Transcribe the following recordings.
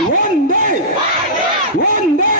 वंदे वंदे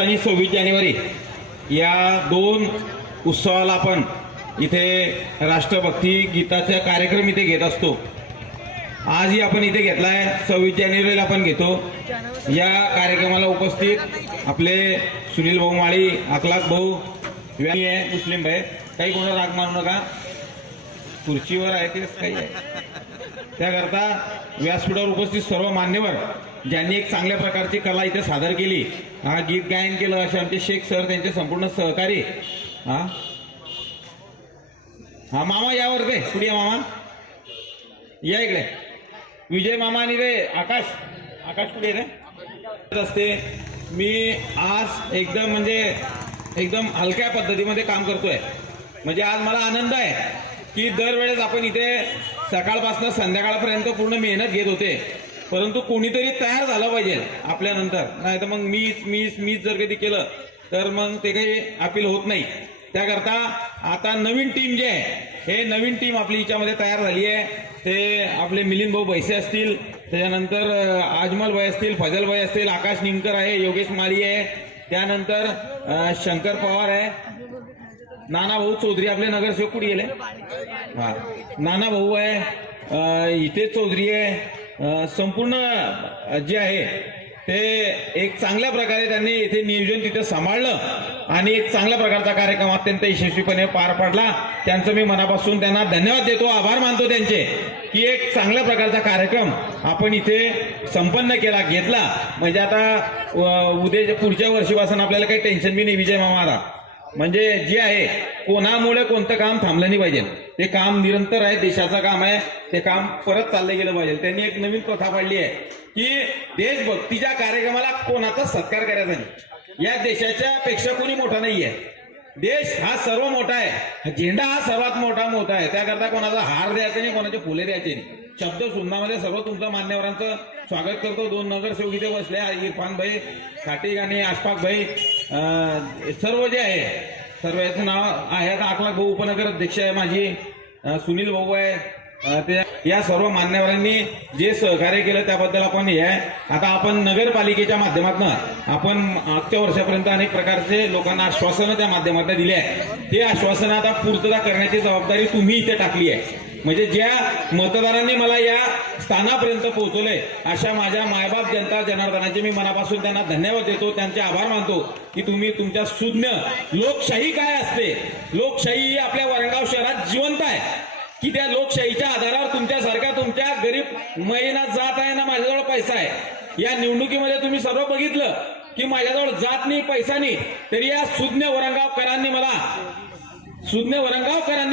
आणि 26 जानेवारी या दोन उत्सवाला आपण इथे राष्ट्रभक्ती गीताचा कार्यक्रम इथे घेत असतो. आजही आपण इथे घेतलाय, 26 जानेवारीला आपण घेतो. या कार्यक्रमाला उपस्थित आपले सुनील भाऊ माळी, अखलाक भाऊ, मुस्लिम भाई, काही कोणा राग मानू नका, खुर्चीवर आहे तेच काही आहे. त्याकरता व्यासपीठावर उपस्थित सर्व मान्यवर ज्यांनी एक चांगल्या प्रकारची कला इथे सादर केली, गीत गायन केलं, असे आमचे शेख सर, त्यांचे संपूर्ण सहकारी. हा मामा यावर रे, पुढे या मामा, या इकडे. विजय मामा आणि रे आकाश, आकाश पुढे रे असते. मी आज एकदम हलक्या पद्धतीमध्ये काम करतोय. म्हणजे आज मला आनंद आहे की दरवेळेस आपण इथे सकाळपासून संध्याकाळपर्यंत पूर्ण मेहनत घेत होते, परंतु कोणीतरी तयार झालं पाहिजे आपल्यानंतर. नाही तर मग मीच जर कधी केलं तर मग ते काही अपील होत नाही. त्याकरता आता नवीन टीम जे आहे, हे नवीन टीम आपली हिच्यामध्ये तयार झाली आहे. ते आपले मिलिंद भाऊ बैसे असतील, त्याच्यानंतर अजमल भाई असतील, फजल भाई असतील, आकाश निमकर आहे, योगेश माळी आहे, त्यानंतर शंकर पवार आहे, नाना भाऊ चौधरी आपले नगरसेवक कुठे गेले, हा नाना भाऊ आहे, इथे चौधरी आहे, संपूर्ण जे आहे ते एक चांगल्या प्रकारे त्यांनी इथे नियोजन तिथे सांभाळलं आणि एक चांगल्या प्रकारचा कार्यक्रम अत्यंत यशस्वीपणे पार पडला. त्यांचं मी मनापासून त्यांना धन्यवाद देतो, आभार मानतो त्यांचे, की एक चांगल्या प्रकारचा कार्यक्रम आपण इथे संपन्न केला घेतला. म्हणजे आता उद्या पुढच्या वर्षीपासून आपल्याला काही टेन्शन बी नाही. विजय मामा म्हणजे जे आहे कोणामुळे कोणतं काम थांबलं नाही पाहिजे, ते काम निरंतर आहे, देशाचं काम आहे, ते काम परत चाललं गेलं पाहिजे. त्यांनी एक नवीन प्रथा पाडली आहे की देशभक्तीच्या कार्यक्रमाला कोणाचा सत्कार करायचा नाही. या देशाच्या पेक्षा कोणी मोठा नाहीये. देश हा सर्व मोठा आहे, झेंडा हा सर्वात मोठा आहे. त्याकरता कोणाचा हार द्यायचा नाही, कोणाचे फुले द्यायचे नाही. शब्द शून्यामध्ये सर्व तुमचं मान्यवरांचं स्वागत करतो. 2 नगरसेवक इथे बसले, इरफान भाई खाटीक आणि अशफाक भाई, सर्व जे आहे सर्व याचं नाव आहे. आता अकलाक भाऊ उपनगर अध्यक्ष आहे, माझी सुनील भाऊ आहे, ते या सर्व मान्यवरांनी जे सहकार्य केलं त्याबद्दल आपण हे आहे. आता आपण नगरपालिकेच्या माध्यमातून आपण मागच्या वर्षापर्यंत अनेक प्रकारचे लोकांना आश्वासनं त्या माध्यमातून दिली आहे. ते आश्वासनं आता पूर्तता करण्याची जबाबदारी तुम्ही इथे टाकली आहे. म्हणजे ज्या मतदारांनी मला या स्थानापर्यंत पोहोचवले अशा माझ्या मायबाप जनता जनार्दनाचे मी मनापासून त्यांना धन्यवाद देतो, त्यांचे आभार मानतो की तुम्ही तुमच्या सुज्ञ लोकशाही काय असते, लोकशाही ही आपल्या वरणगाव शहरात जिवंत आहे, की त्या लोकशाहीच्या आधारावर तुमच्यासारख्या तुमच्या गरीब महिना जात आहे ना माझ्याजवळ पैसा आहे. या निवडणुकीमध्ये तुम्ही सर्व बघितलं की माझ्याजवळ जात नाही पैसा नाही, तरी या सुज्ञ वरणगावकरांनी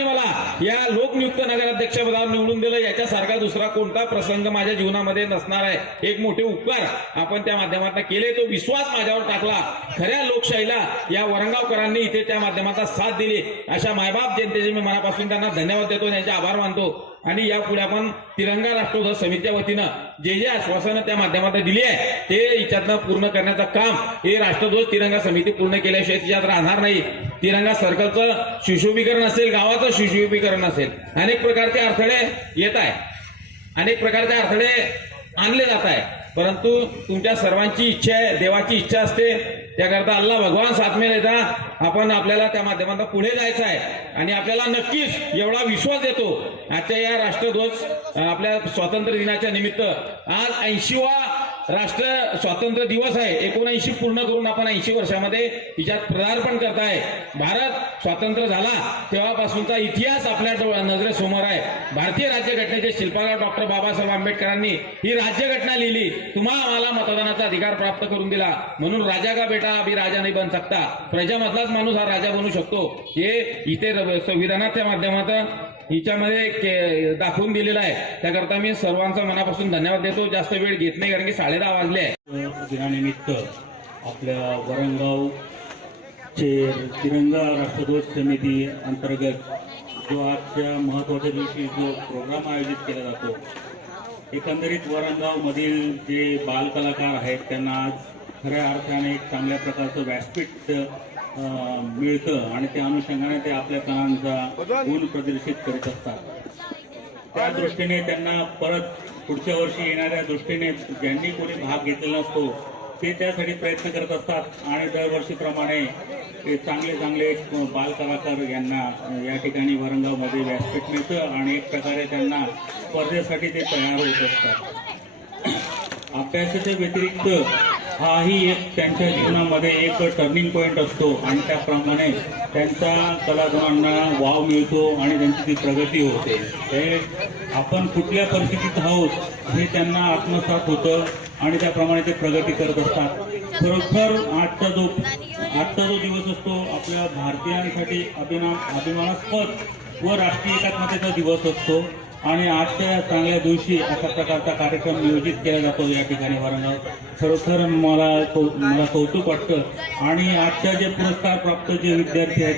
मला या लोकनियुक्त नगराध्यक्षपदावर निवडून दिलं. याच्यासारखा दुसरा कोणता प्रसंग माझ्या जीवनामध्ये नसणार आहे. एक मोठे उपकार आपण त्या माध्यमातून केले, तो विश्वास माझ्यावर टाकला. खऱ्या लोकशाहीला या वरणगावकरांनी इथे त्या माध्यमातून साथ दिली. अशा मायबाप जनतेचे मी मनापासून त्यांना धन्यवाद देतो, त्यांचे आभार मानतो. आणि यापुढे आपण तिरंगा राष्ट्रध्वज समितीच्या वतीनं जे आश्वासनं त्या माध्यमातून दिली आहे ते याच्यातनं पूर्ण करण्याचं काम हे राष्ट्रध्वज तिरंगा समिती पूर्ण केल्याशिवाय तिच्यात राहणार नाही. तिरंगा सर्कलचं सुशोभीकरण असेल, गावाचं सुशोभीकरण असेल, अनेक प्रकारचे अडथळे येत आहे, अनेक प्रकारचे अडथळे आणले जात आहे. परंतु तुमच्या सर्वांची इच्छा आहे, देवाची इच्छा असते, त्याकरता अल्लाह भगवान साथ में देतात. आपण आपल्याला त्या माध्यमातून पुढे जायचं आहे आणि आपल्याला नक्कीच एवढा विश्वास देतो. आजच्या या राष्ट्रध्वज आपल्या स्वातंत्र्य दिनाच्या निमित्त आज 80वा राष्ट्र स्वातंत्र्य दिवस आहे. 79 पूर्ण करून आपण 80 वर्षामध्ये तिच्यात पदार्पण करताय. भारत स्वातंत्र्य झाला तेव्हापासूनचा इतिहास आपल्या नजरेसमोर आहे. भारतीय राज्यघटनेचे शिल्पकार डॉक्टर बाबासाहेब आंबेडकरांनी ही राज्यघटना लिहिली, आम्हाला मतदानाचा अधिकार प्राप्त करून दिला. म्हणून राजा का बेटा अभी राजा नाही बन सकता, प्रजामधलाच माणूस हा राजा बनू शकतो, हे इथे संविधानाच्या माध्यमातून हिच्यामध्ये दाखवून दिलेलं आहे. त्याकरता मी सर्वांचा मनापासून धन्यवाद देतो. जास्त वेळ घेत नाही कारण की 10:30 वाजले आहे. दिनानिमित्त आपल्या वरणगावचे तिरंगा राष्ट्रध्वज समिती अंतर्गत जो आजच्या महत्त्वाच्या दिवशी जो प्रोग्राम आयोजित केला जातो, एकंदरीत वरणगावमधील जे बालकलाकार आहेत त्यांना आज खऱ्या अर्थाने एक चांगल्या प्रकारचं व्यासपीठ मिळतं आणि त्या अनुषंगाने ते आपल्या कलांचा गुण प्रदर्शित करीत असतात. त्या दृष्टीने त्यांना परत पुढच्या वर्षी येणाऱ्या दृष्टीने ज्यांनी कोणी भाग घेतलेला असतो ते त्यासाठी प्रयत्न करत असतात आणि दरवर्षीप्रमाणे ते चांगले बालकलाकार यांना या ठिकाणी वरणगावमध्ये व्यासपीठ मिळतं आणि एक प्रकारे त्यांना स्पर्धेसाठी ते तयार होत असतात. अभ्यासाच्या व्यतिरिक्त हाही एक त्यांच्या जीवनामध्ये एक टर्निंग पॉईंट असतो आणि त्याप्रमाणे त्यांच्या कलागुणांना वाव मिळतो आणि त्यांची ती प्रगती होते. हे आपण कुठल्या परिस्थितीत आहोत हे त्यांना आत्मसात होतं आणि त्याप्रमाणे ते प्रगती करत असतात. खरोखर आजचा जो दिवस असतो आपल्या भारतीयांसाठी अभिमानास्पद व राष्ट्रीय एकात्मतेचा दिवस असतो आणि आजच्या चांगल्या दिवशी अशा प्रकारचा कार्यक्रम नियोजित केला जातो या ठिकाणी वरणगाव. खरोखर मला कौतुक वाटतं आणि आजच्या जे पुरस्कार प्राप्त जे विद्यार्थी आहेत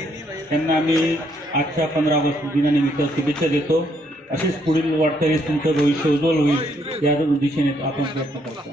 त्यांना मी आजच्या 15 ऑगस्ट दिनानिमित्त शुभेच्छा देतो. असेच पुढील वाटचालीस तुमचं भविष्य उज्ज्वल होईल या दिशेने आपण प्रयत्न करतो.